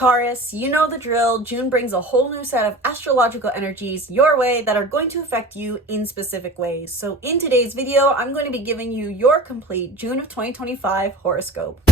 Taurus, you know the drill. June brings a whole new set of astrological energies your way that are going to affect you in specific ways. So in today's video, I'm going to be giving you your complete June of 2025 horoscope.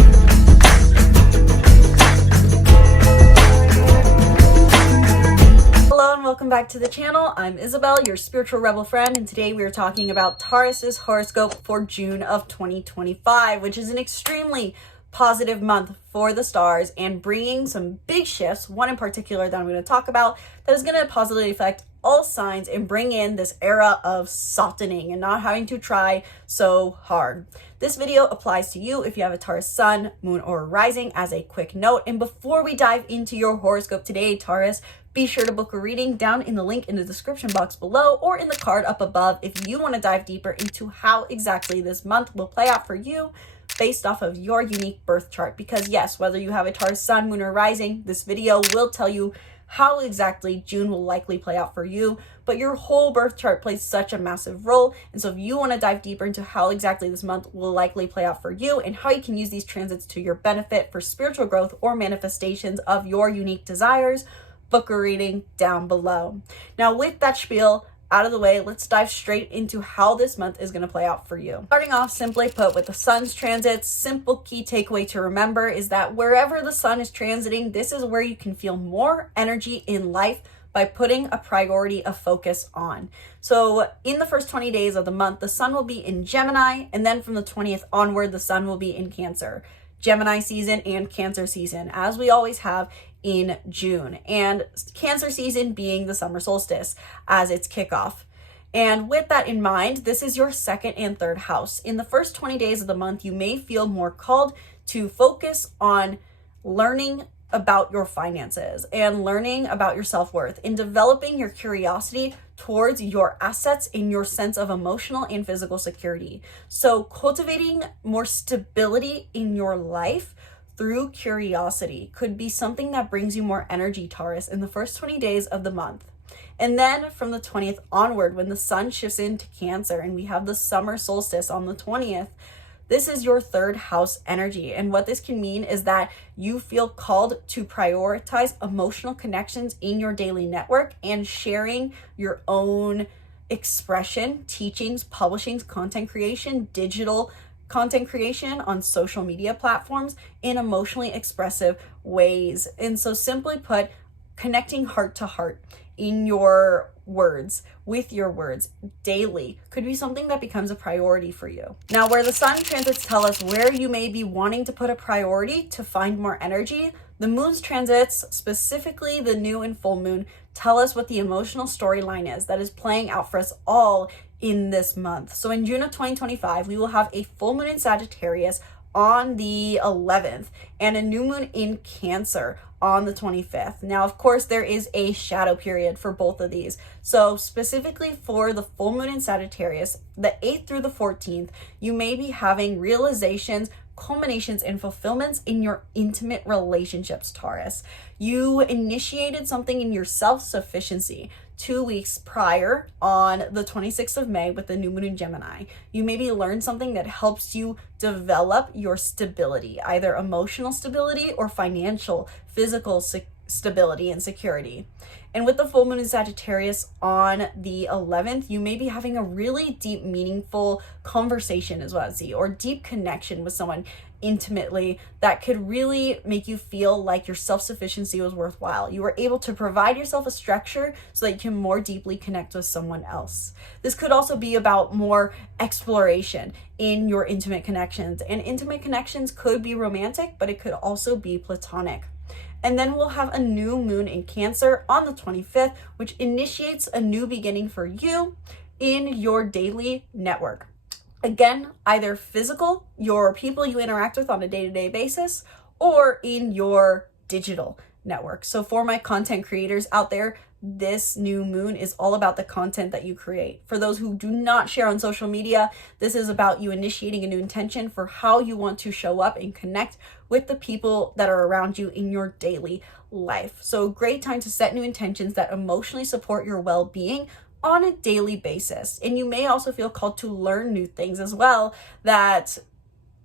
Hello and welcome back to the channel. I'm Isabel, your spiritual rebel friend, and today we are talking about Taurus's horoscope for June of 2025, which is an extremely positive month for the stars and bringing some big shifts, one in particular that I'm going to talk about that is going to positively affect all signs and bring in this era of softening and not having to try so hard. This video applies to you if you have a Taurus sun, moon, or rising as a quick note. And before we dive into your horoscope today, Taurus, be sure to book a reading down in the link in the description box below or in the card up above if you want to dive deeper into how exactly this month will play out for you based off of your unique birth chart. Because yes, whether you have a Taurus sun, moon, or rising, this video will tell you how exactly June will likely play out for you, but your whole birth chart plays such a massive role. And so if you want to dive deeper into how exactly this month will likely play out for you and how you can use these transits to your benefit for spiritual growth or manifestations of your unique desires, book a reading down below. Now with that spiel out of the way, let's dive straight into how this month is going to play out for you. Starting off, simply put, with the sun's transits, simple key takeaway to remember is that wherever the sun is transiting, this is where you can feel more energy in life by putting a priority of focus on. So in the first 20 days of the month, the sun will be in Gemini, and then from the 20th onward, the sun will be in Cancer. Gemini season and Cancer season, as we always have in June, and Cancer season being the summer solstice as its kickoff. And with that in mind, this is your second and third house. In the first 20 days of the month, you may feel more called to focus on learning about your finances and learning about your self-worth and developing your curiosity towards your assets and your sense of emotional and physical security. So cultivating more stability in your life through curiosity could be something that brings you more energy, Taurus, in the first 20 days of the month. And then from the 20th onward, when the sun shifts into Cancer and we have the summer solstice on the 20th, this is your third house energy. And what this can mean is that you feel called to prioritize emotional connections in your daily network and sharing your own expression, teachings, publishing, content creation, digital content creation on social media platforms in emotionally expressive ways. And so simply put, connecting heart to heart in your words, with your words daily could be something that becomes a priority for you. Now, where the sun transits tell us where you may be wanting to put a priority to find more energy, the moon's transits, specifically the new and full moon, tell us what the emotional storyline is that is playing out for us all in this month. So in June of 2025, we will have a full moon in Sagittarius on the 11th and a new moon in Cancer on the 25th. Now, of course, there is a shadow period for both of these. So specifically for the full moon in Sagittarius, the 8th through the 14th, you may be having realizations, culminations, and fulfillments in your intimate relationships, Taurus. You initiated something in your self-sufficiency 2 weeks prior on the 26th of May with the new moon in Gemini. You maybe learned something that helps you develop your stability, either emotional stability or financial, physical stability and security. And with the full moon in Sagittarius on the 11th, you may be having a really deep, meaningful conversation as well as or deep connection with someone intimately that could really make you feel like your self-sufficiency was worthwhile. You were able to provide yourself a structure so that you can more deeply connect with someone else. This could also be about more exploration in your intimate connections, and intimate connections could be romantic, but it could also be platonic. And then we'll have a new moon in Cancer on the 25th, which initiates a new beginning for you in your daily network. Again, either physical, your people you interact with on a day-to-day basis, or in your digital network. So for my content creators out there, this new moon is all about the content that you create. For those who do not share on social media, this is about you initiating a new intention for how you want to show up and connect with the people that are around you in your daily life. So great time to set new intentions that emotionally support your well-being on a daily basis. And you may also feel called to learn new things as well that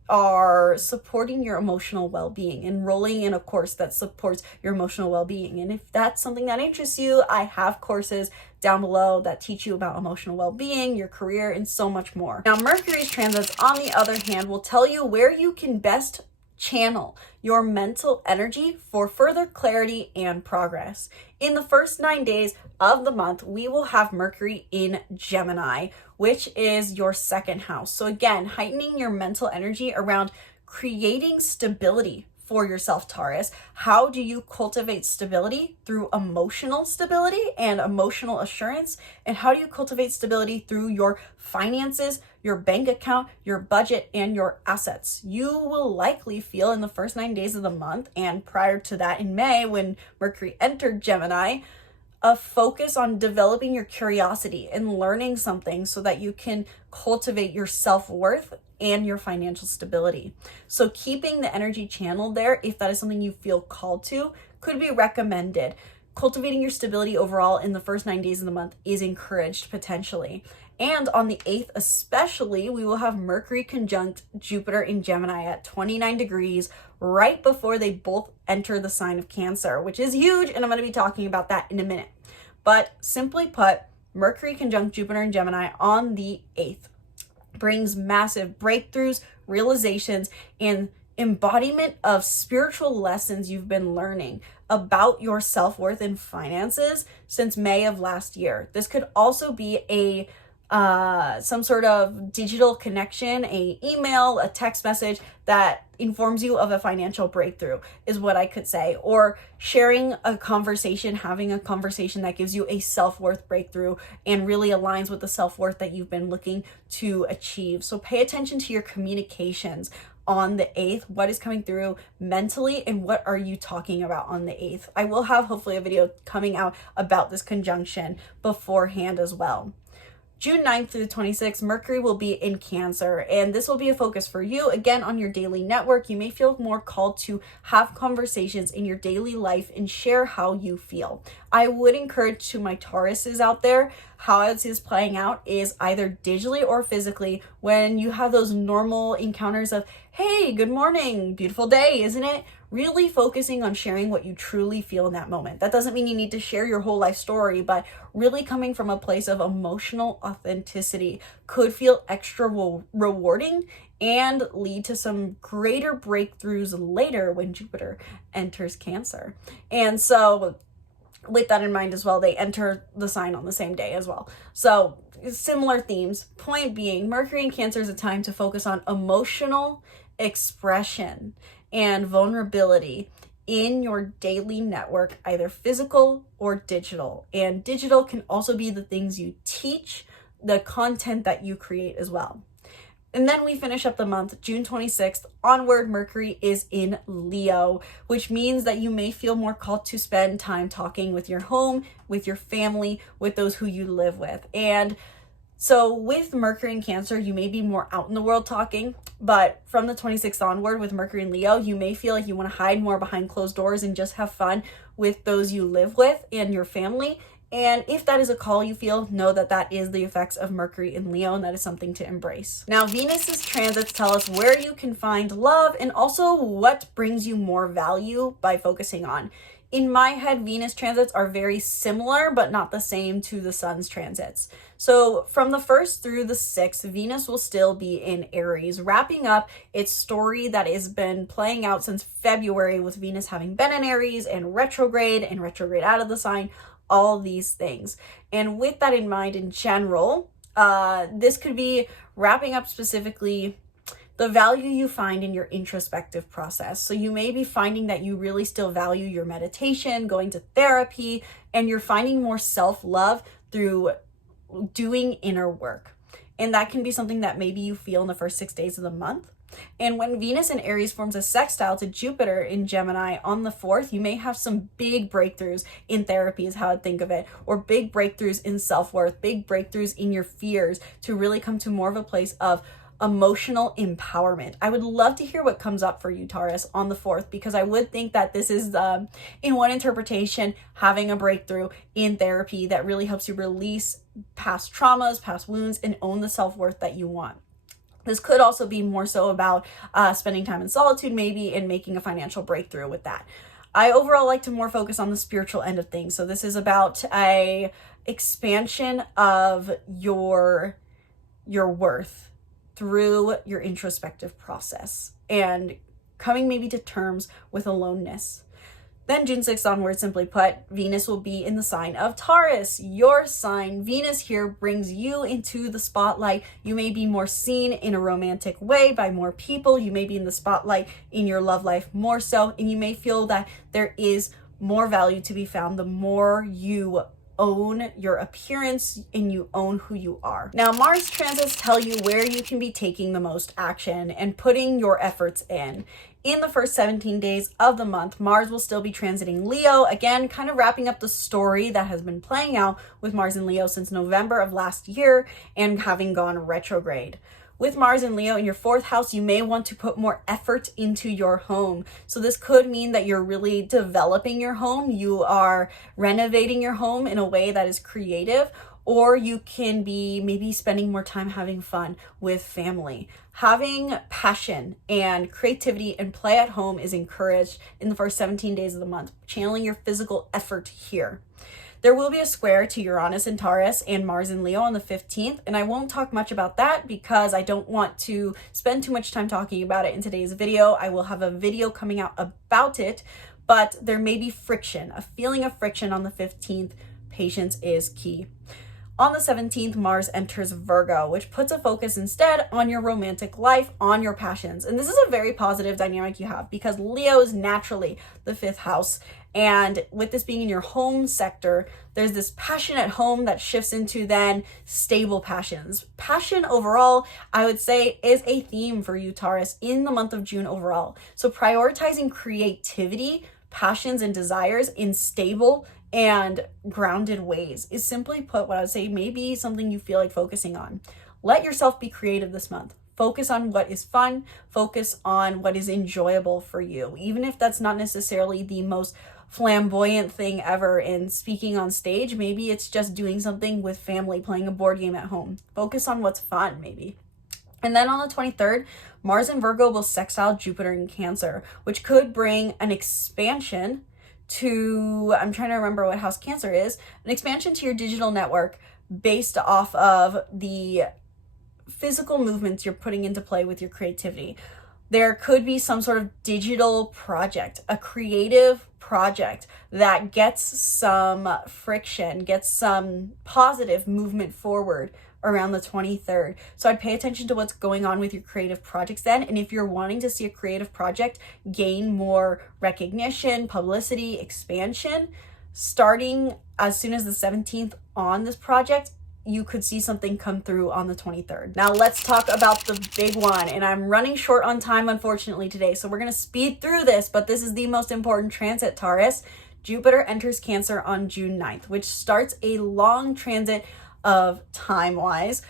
are supporting your emotional well-being, enrolling in a course that supports your emotional well-being. And if that's something that interests you, I have courses down below that teach you about emotional well-being, your career, and so much more. Now, Mercury's transits, on the other hand, will tell you where you can best channel your mental energy for further clarity and progress. In the first 9 days of the month, we will have Mercury in Gemini, which is your second house. So again, heightening your mental energy around creating stability for yourself, Taurus. How do you cultivate stability? Through emotional stability and emotional assurance. And how do you cultivate stability? Through your finances, your bank account, your budget, and your assets. You will likely feel in the first 9 days of the month, and prior to that in May when Mercury entered Gemini, a focus on developing your curiosity and learning something so that you can cultivate your self-worth and your financial stability. So keeping the energy channeled there, if that is something you feel called to, could be recommended. Cultivating your stability overall in the first 9 days of the month is encouraged potentially. And on the 8th especially, we will have Mercury conjunct Jupiter in Gemini at 29 degrees right before they both enter the sign of Cancer, which is huge, and I'm going to be talking about that in a minute. But simply put, Mercury conjunct Jupiter in Gemini on the 8th brings massive breakthroughs, realizations, and embodiment of spiritual lessons you've been learning about your self-worth and finances since May of last year. This could also be a some sort of digital connection, a email, a text message that informs you of a financial breakthrough is what I could say, or sharing a conversation, having a conversation that gives you a self-worth breakthrough and really aligns with the self-worth that you've been looking to achieve. So pay attention to your communications on the 8th. What is coming through mentally and what are you talking about on the 8th? I will have hopefully a video coming out about this conjunction beforehand as well. June 9th through the 26th, Mercury will be in Cancer, and this will be a focus for you. Again, on your daily network, you may feel more called to have conversations in your daily life and share how you feel. I would encourage to my Tauruses out there, how it is playing out is either digitally or physically when you have those normal encounters of, hey, good morning, beautiful day, isn't it? Really focusing on sharing what you truly feel in that moment. That doesn't mean you need to share your whole life story, but really coming from a place of emotional authenticity could feel extra rewarding and lead to some greater breakthroughs later when Jupiter enters Cancer. And so with that in mind as well, they enter the sign on the same day as well. So similar themes. Point being, Mercury in Cancer is a time to focus on emotional expression and vulnerability in your daily network, either physical or digital. And digital can also be the things you teach, the content that you create as well. And then we finish up the month, June 26th onward, Mercury is in Leo, which means that you may feel more called to spend time talking with your home, with your family, with those who you live with. And so with Mercury in Cancer, you may be more out in the world talking, but from the 26th onward with Mercury in Leo, you may feel like you want to hide more behind closed doors and just have fun with those you live with and your family. And if that is a call you feel, know that that is the effects of Mercury in Leo, and that is something to embrace. Now, Venus's transits tell us where you can find love and also what brings you more value by focusing on. In my head, Venus transits are very similar, but not the same to the Sun's transits. So from the 1st through the 6th, Venus will still be in Aries, wrapping up its story that has been playing out since February with Venus having been in Aries and retrograde out of the sign, all these things. And with that in mind, in general, this could be wrapping up specifically the value you find in your introspective process. So you may be finding that you really still value your meditation, going to therapy, and you're finding more self-love through doing inner work. And that can be something that maybe you feel in the first 6 days of the month. And when Venus in Aries forms a sextile to Jupiter in Gemini on the 4th, you may have some big breakthroughs in therapy is how I think of it, or big breakthroughs in self-worth, big breakthroughs in your fears to really come to more of a place of emotional empowerment. I would love to hear what comes up for you, Taurus, on the 4th, because I would think that this is, in one interpretation, having a breakthrough in therapy that really helps you release past traumas, past wounds, and own the self-worth that you want. This could also be more so about spending time in solitude maybe and making a financial breakthrough with that. I overall like to more focus on the spiritual end of things. So this is about a expansion of your worth through your introspective process and coming maybe to terms with aloneness. Then June 6th onward, simply put, Venus will be in the sign of Taurus, your sign. Venus here brings you into the spotlight. You may be more seen in a romantic way by more people. You may be in the spotlight in your love life more so, and you may feel that there is more value to be found the more you own your appearance and you own who you are. Now, Mars transits tell you where you can be taking the most action and putting your efforts in. In the first 17 days of the month, Mars will still be transiting Leo, again, kind of wrapping up the story that has been playing out with Mars and Leo since November of last year and having gone retrograde. With Mars and Leo in your 4th house, you may want to put more effort into your home. So this could mean that you're really developing your home. You are renovating your home in a way that is creative, or you can be maybe spending more time having fun with family. Having passion and creativity and play at home is encouraged in the first 17 days of the month, channeling your physical effort here. There will be a square to Uranus and Taurus and Mars and Leo on the 15th, and I won't talk much about that because I don't want to spend too much time talking about it in today's video. I will have a video coming out about it, but there may be friction, a feeling of friction on the 15th. Patience is key. On the 17th, Mars enters Virgo, which puts a focus instead on your romantic life, on your passions. And this is a very positive dynamic you have because Leo is naturally the 5th house. And with this being in your home sector, there's this passion at home that shifts into then stable passions. Passion overall, I would say, is a theme for you, Taurus, in the month of June overall. So prioritizing creativity, passions, and desires in stable and grounded ways is, simply put, what I would say may be something you feel like focusing on. Let yourself be creative this month. Focus on what is fun. Focus on what is enjoyable for you, even if that's not necessarily the most flamboyant thing ever in speaking on stage. Maybe it's just doing something with family, playing a board game at home. Focus on what's fun, maybe. And then on the 23rd, Mars in Virgo will sextile Jupiter in Cancer, which could bring an expansion to, I'm trying to remember what house Cancer is, an expansion to your digital network based off of the physical movements you're putting into play with your creativity. There could be some sort of digital project, a creative project that gets some friction, gets some positive movement forward around the 23rd. So I'd pay attention to what's going on with your creative projects then. And if you're wanting to see a creative project gain more recognition, publicity, expansion, starting as soon as the 17th on this project, you could see something come through on the 23rd. Now let's talk about the big one. And I'm running short on time, unfortunately, today. So we're going to speed through this, but this is the most important transit, Taurus. Jupiter enters Cancer on June 9th, which starts a long transit of time-wise,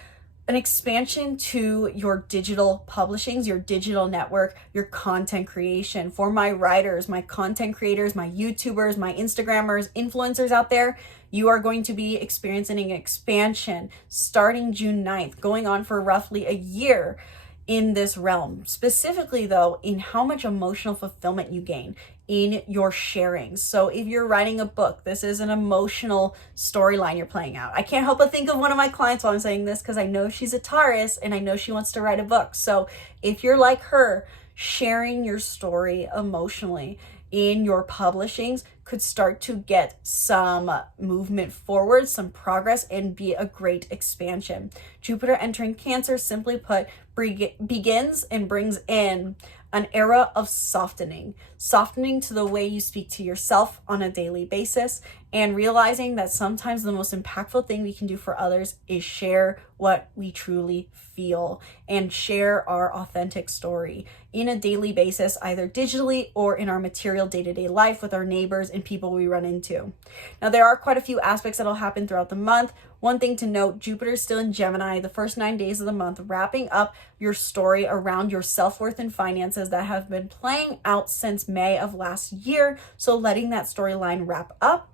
an expansion to your digital publishings, your digital network, your content creation. For my writers, my content creators, my YouTubers, my Instagrammers, influencers out there, you are going to be experiencing an expansion starting June 9th, going on for roughly a year in this realm. Specifically, though, in how much emotional fulfillment you gain in your sharing. So if you're writing a book, this is an emotional storyline you're playing out. I can't help but think of one of my clients while I'm saying this because I know she's a Taurus and I know she wants to write a book. So if you're like her, sharing your story emotionally in your publishings could start to get some movement forward, some progress, and be a great expansion. Jupiter entering Cancer, simply put, begins and brings in an era of softening to the way you speak to yourself on a daily basis, and realizing that sometimes the most impactful thing we can do for others is share what we truly feel and share our authentic story in a daily basis, either digitally or in our material day-to-day life with our neighbors and people we run into. Now, there are quite a few aspects that'll happen throughout the month. One thing to note, Jupiter is still in Gemini the first 9 days of the month, wrapping up your story around your self-worth and finances that have been playing out since May of last year. So letting that storyline wrap up.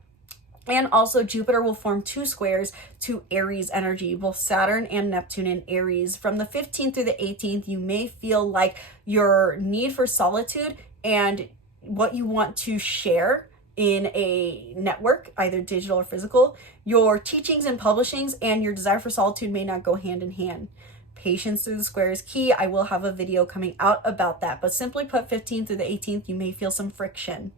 And also Jupiter will form 2 squares to Aries energy, both Saturn and Neptune in Aries. From the 15th through the 18th, you may feel like your need for solitude and what you want to share in a network, either digital or physical, your teachings and publishings and your desire for solitude may not go hand in hand. Patience through the square is key. I will have a video coming out about that, but simply put, 15th through the 18th, you may feel some friction.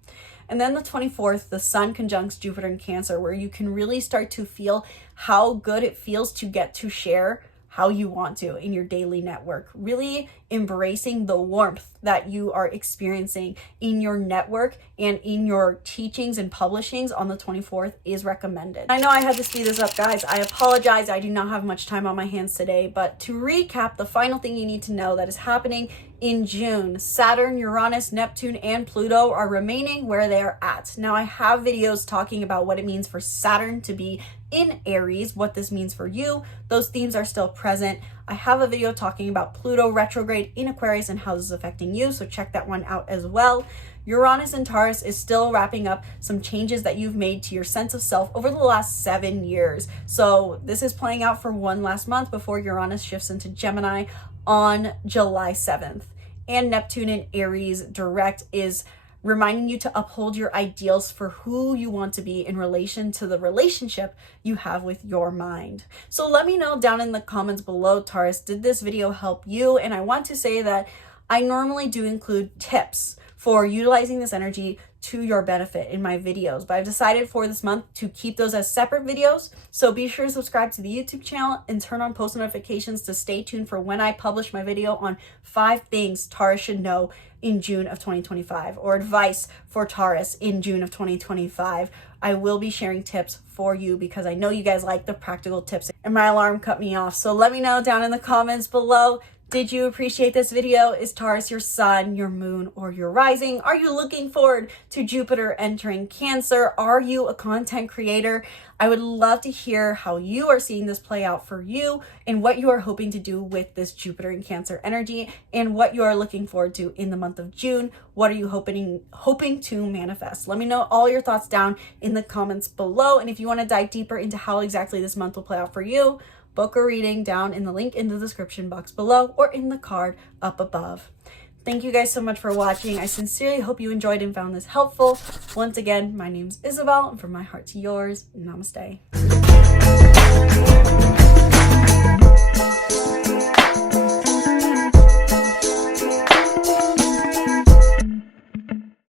And then the 24th, the Sun conjuncts Jupiter in Cancer, where you can really start to feel how good it feels to get to share how you want to in your daily network. Really embracing the warmth that you are experiencing in your network and in your teachings and publishings on the 24th is recommended. I know I had to speed this up, guys. I apologize. I do not have much time on my hands today, but to recap, the final thing you need to know that is happening in June, Saturn, Uranus, Neptune, and Pluto are remaining where they are at. Now, I have videos talking about what it means for Saturn to be in Aries, what this means for you. Those themes are still present. I have a video talking about Pluto retrograde in Aquarius and how this is affecting you, so check that one out as well. Uranus and Taurus is still wrapping up some changes that you've made to your sense of self over the last 7 years. So this is playing out for one last month before Uranus shifts into Gemini on July 7th. And Neptune in Aries direct is reminding you to uphold your ideals for who you want to be in relation to the relationship you have with your mind. So let me know down in the comments below, Taurus, did this video help you? And I want to say that I normally do include tips for utilizing this energy to your benefit in my videos, but I've decided for this month to keep those as separate videos. So be sure to subscribe to the YouTube channel and turn on post notifications to stay tuned for when I publish my video on 5 things Taurus should know in June of 2025, or advice for Taurus in June of 2025. I will be sharing tips for you because I know you guys like the practical tips, and my alarm cut me off. So let me know down in the comments below. Did you appreciate this video? Is Taurus your sun, your moon, or your rising? Are you looking forward to Jupiter entering Cancer? Are you a content creator? I would love to hear how you are seeing this play out for you and what you are hoping to do with this Jupiter in Cancer energy and what you are looking forward to in the month of June. What are you hoping to manifest? Let me know all your thoughts down in the comments below. And if you want to dive deeper into how exactly this month will play out for you, book a reading down in the link in the description box below or in the card up above. Thank you guys so much for watching. I sincerely hope you enjoyed and found this helpful. Once again, my name's Isabel, and from my heart to yours, namaste.